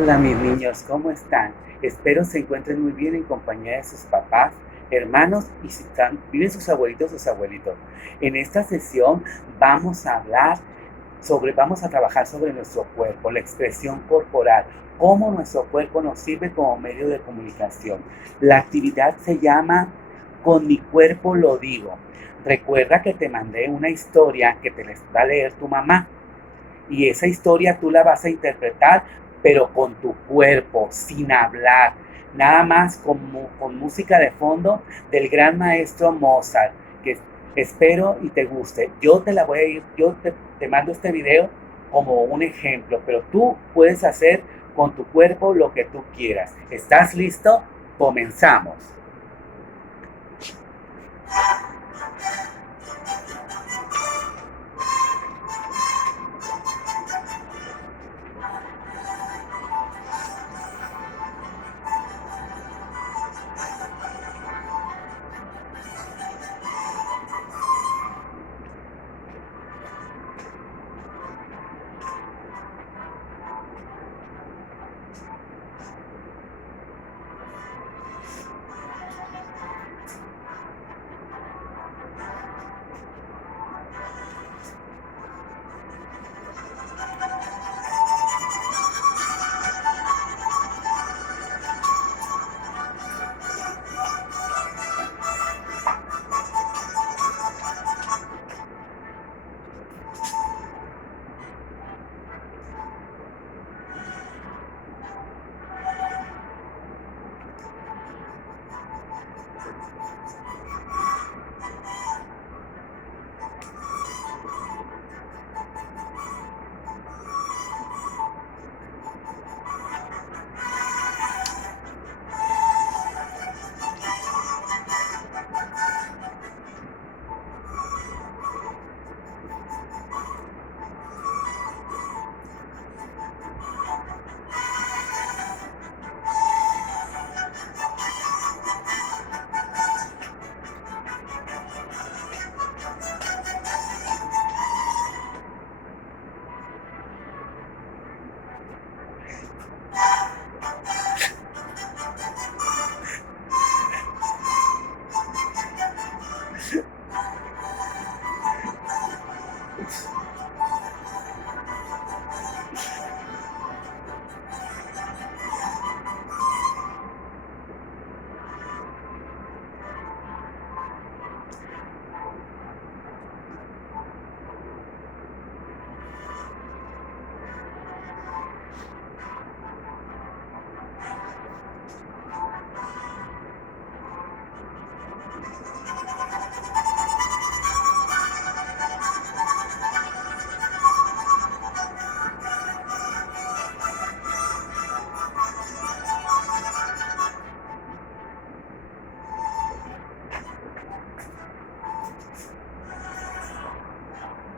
Hola mis niños, ¿cómo están? Espero se encuentren muy bien en compañía de sus papás, hermanos y si viven sus abuelitos, sus abuelitos. En esta sesión vamos a trabajar sobre nuestro cuerpo, la expresión corporal, cómo nuestro cuerpo nos sirve como medio de comunicación. La actividad se llama Con mi cuerpo lo digo. Recuerda que te mandé una historia que te la va a leer tu mamá. Y esa historia tú la vas a interpretar, pero con tu cuerpo, sin hablar, nada más con música de fondo del gran maestro Mozart, que espero y te guste. Te mando este video como un ejemplo, pero tú puedes hacer con tu cuerpo lo que tú quieras. ¿Estás listo? Comenzamos.